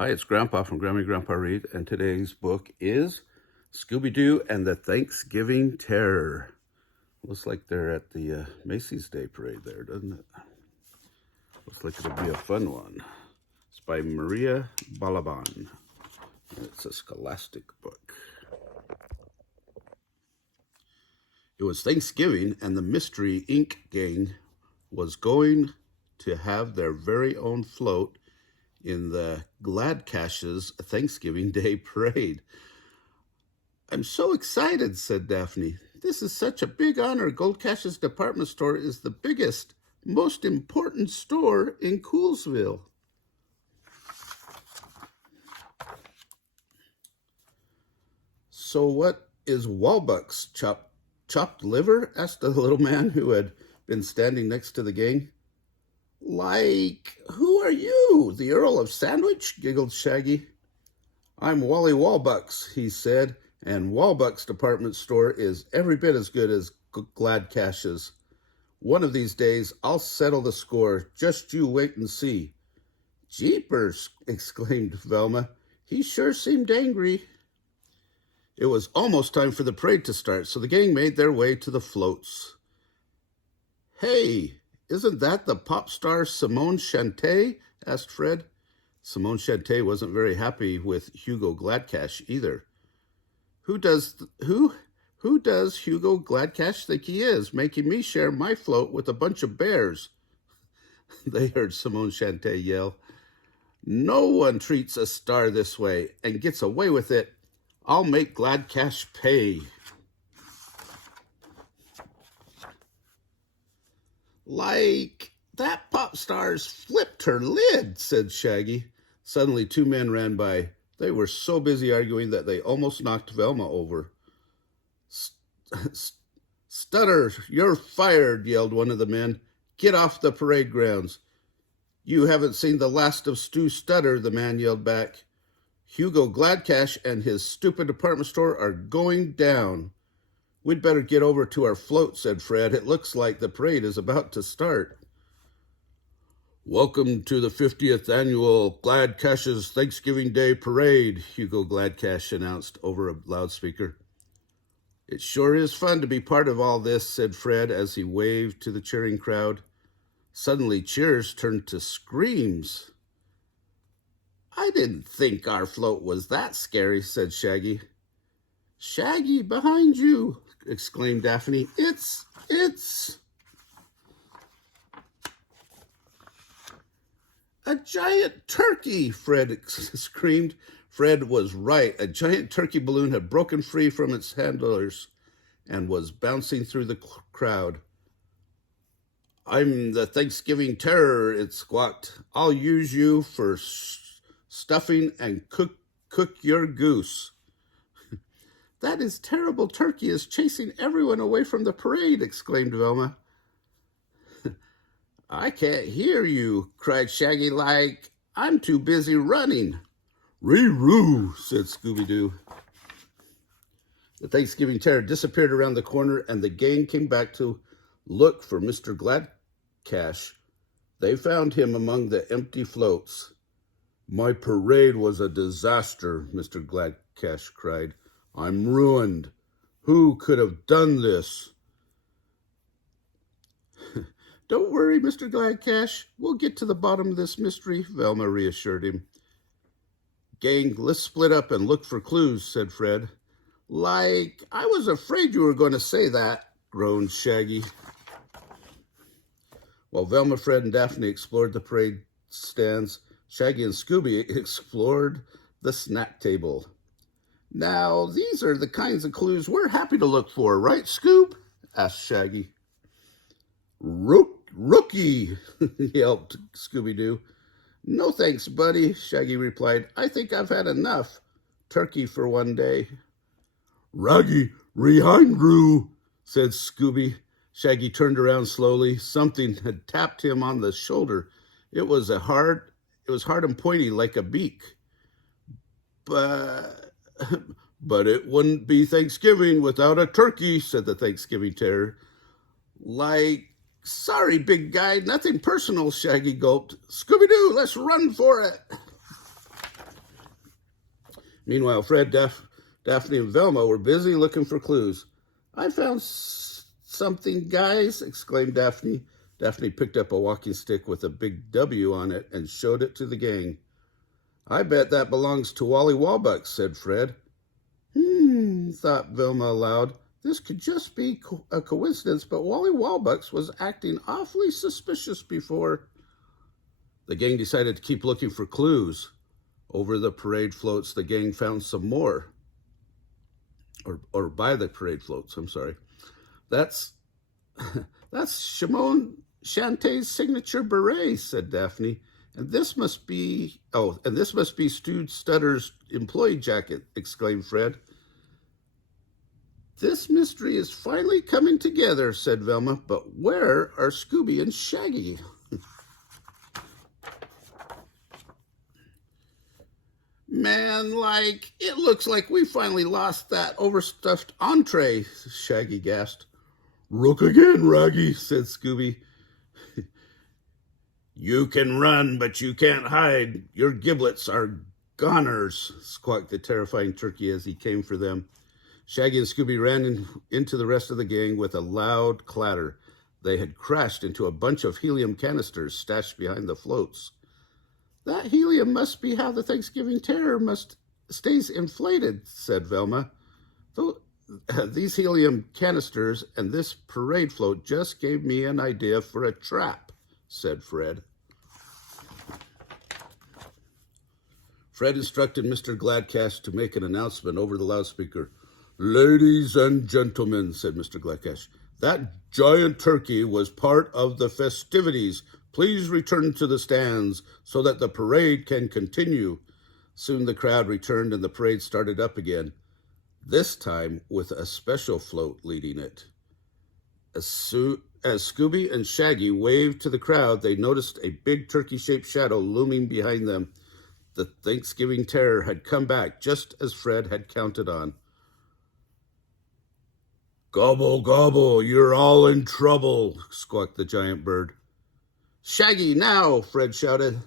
Hi, it's Grandpa from Grammy Grandpa Read, and today's book is Scooby-Doo and the Thanksgiving Terror. Looks like they're at the Macy's Day Parade there, doesn't it? Looks like it'll be a fun one. It's by Mariah Balaban, and it's a scholastic book. It was Thanksgiving, and the Mystery Inc. gang was going to have their very own float in the Gladcash's Thanksgiving Day Parade. "I'm so excited," said Daphne. "This is such a big honor. Goldcash's department store is the biggest, most important store in Coolsville." "So what is Walbuck's chopped liver?" asked the little man who had been standing next to the gang. "Like, who are you, the Earl of Sandwich?" giggled Shaggy. "I'm Wally Walbucks," he said, "and Walbuck's department store is every bit as good as Gladcash's. One of these days, I'll settle the score. Just you wait and see." "Jeepers," exclaimed Velma. "He sure seemed angry." It was almost time for the parade to start, so the gang made their way to the floats. "Hey, isn't that the pop star Simone Chantay?" asked Fred. Simone Chantay wasn't very happy with Hugo Gladcash either. Who does Hugo Gladcash think he is, making me share my float with a bunch of bears?" They heard Simone Chantay yell. "No one treats a star this way and gets away with it. I'll make Gladcash pay." "Like, that pop star's flipped her lid," said Shaggy. Suddenly, two men ran by. They were so busy arguing that they almost knocked Velma over. "Stutter, you're fired," yelled one of the men. "Get off the parade grounds." "You haven't seen the last of Stu Stutter," the man yelled back. "Hugo Gladcash and his stupid department store are going down." "We'd better get over to our float," said Fred. "It looks like the parade is about to start." "Welcome to the 50th annual Gladcash's Thanksgiving Day Parade," Hugo Gladcash announced over a loudspeaker. "It sure is fun to be part of all this," said Fred as he waved to the cheering crowd. Suddenly, cheers turned to screams. "I didn't think our float was that scary," said Shaggy. "Shaggy, behind you!" exclaimed Daphne. It's... "A giant turkey!" Fred screamed. Fred was right. A giant turkey balloon had broken free from its handlers and was bouncing through the crowd. "I'm the Thanksgiving Terror," it squawked. "I'll use you for stuffing and cook your goose." "That is terrible. Turkey is chasing everyone away from the parade," exclaimed Velma. "I can't hear you," cried Shaggy. "Like, I'm too busy running." "Ree-roo," said Scooby-Doo. The Thanksgiving Terror disappeared around the corner, and the gang came back to look for Mr. Gladcash. They found him among the empty floats. "My parade was a disaster," Mr. Gladcash cried. "I'm ruined. Who could have done this?" "Don't worry, Mr. Gladcash. We'll get to the bottom of this mystery," Velma reassured him. "Gang, let's split up and look for clues," said Fred. "Like, I was afraid you were going to say that," groaned Shaggy. While Velma, Fred, and Daphne explored the parade stands, Shaggy and Scooby explored the snack table. "Now, these are the kinds of clues we're happy to look for, right, Scoob?" asked Shaggy. Rookie, yelped Scooby-Doo. "No thanks, buddy," Shaggy replied. "I think I've had enough turkey for one day." "Raggy Rehindru," said Scooby. Shaggy turned around slowly. Something had tapped him on the shoulder. It was hard and pointy like a beak. But it wouldn't be Thanksgiving without a turkey," said the Thanksgiving Terror. "Like, sorry, big guy, nothing personal," Shaggy gulped. "Scooby-Doo, let's run for it." Meanwhile, Fred, Daphne, and Velma were busy looking for clues. I found something, guys, exclaimed Daphne. Daphne picked up a walking stick with a big W on it and showed it to the gang. I bet that belongs to Wally Wallbucks, said Fred. Thought Velma aloud. This could just be a coincidence, but Wally Wallbucks was acting awfully suspicious before. The gang decided to keep looking for clues. Over the parade floats, the gang found some more. Or by the parade floats, I'm sorry. That's Shimon Shantae's signature beret, said Daphne. And this must be Stu Stutter's employee jacket, exclaimed Fred. This mystery is finally coming together, said Velma, but where are Scooby and Shaggy? Man, it looks like we finally lost that overstuffed entree, Shaggy gasped. Rook again, Raggy, said Scooby. You can run, but you can't hide. Your giblets are goners, squawked the terrifying turkey as he came for them. Shaggy and Scooby ran into the rest of the gang with a loud clatter. They had crashed into a bunch of helium canisters stashed behind the floats. That helium must be how the Thanksgiving terror stays inflated, said Velma. These helium canisters and this parade float just gave me an idea for a trap, said Fred. Fred instructed Mr. Gladcash to make an announcement over the loudspeaker. Ladies and gentlemen, said Mr. Gladcash, that giant turkey was part of the festivities. Please return to the stands so that the parade can continue. Soon the crowd returned and the parade started up again, this time with a special float leading it. As Scooby and Shaggy waved to the crowd, they noticed a big turkey-shaped shadow looming behind them. The Thanksgiving terror had come back just as Fred had counted on. Gobble, gobble, you're all in trouble, squawked the giant bird. Shaggy, now, Fred shouted.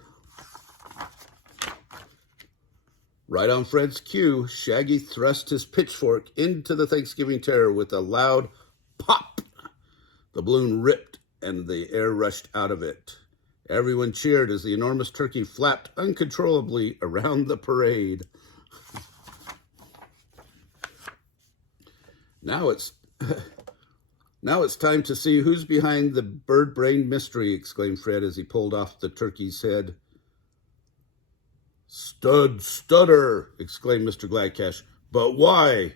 Right on Fred's cue, Shaggy thrust his pitchfork into the Thanksgiving terror with a loud pop. The balloon ripped and the air rushed out of it. Everyone cheered as the enormous turkey flapped uncontrollably around the parade. Now it's time to see who's behind the bird-brained mystery, exclaimed Fred as he pulled off the turkey's head. Stutter, exclaimed Mr. Gladcash. But why?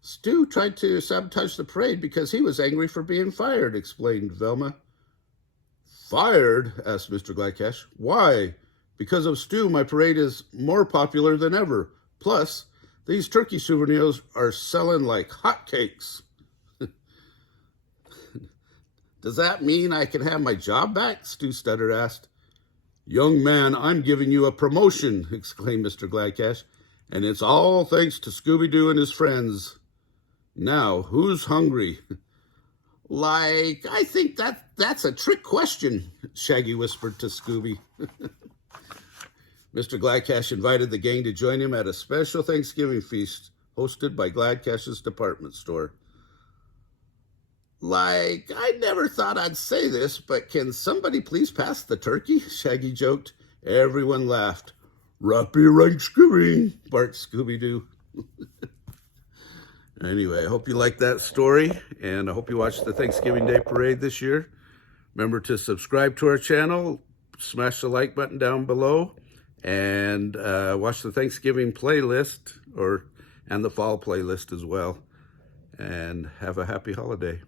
Stu tried to sabotage the parade because he was angry for being fired, explained Velma. Fired? Asked Mr. Gladcash. Why? Because of Stu, my parade is more popular than ever. Plus, these turkey souvenirs are selling like hotcakes. Does that mean I can have my job back? Stu Stutter asked. Young man, I'm giving you a promotion, exclaimed Mr. Gladcash, and it's all thanks to Scooby-Doo and his friends. Now, who's hungry? I think that's a trick question, Shaggy whispered to Scooby. Mr. Gladcash invited the gang to join him at a special Thanksgiving feast hosted by Gladcash's department store. I never thought I'd say this, but can somebody please pass the turkey? Shaggy joked. Everyone laughed. Rappy Thanksgiving, barked Scooby-Doo. Anyway, I hope you liked that story, and I hope you watched the Thanksgiving Day Parade this year. Remember to subscribe to our channel, smash the like button down below, and watch the Thanksgiving playlist and the fall playlist as well. And have a happy holiday.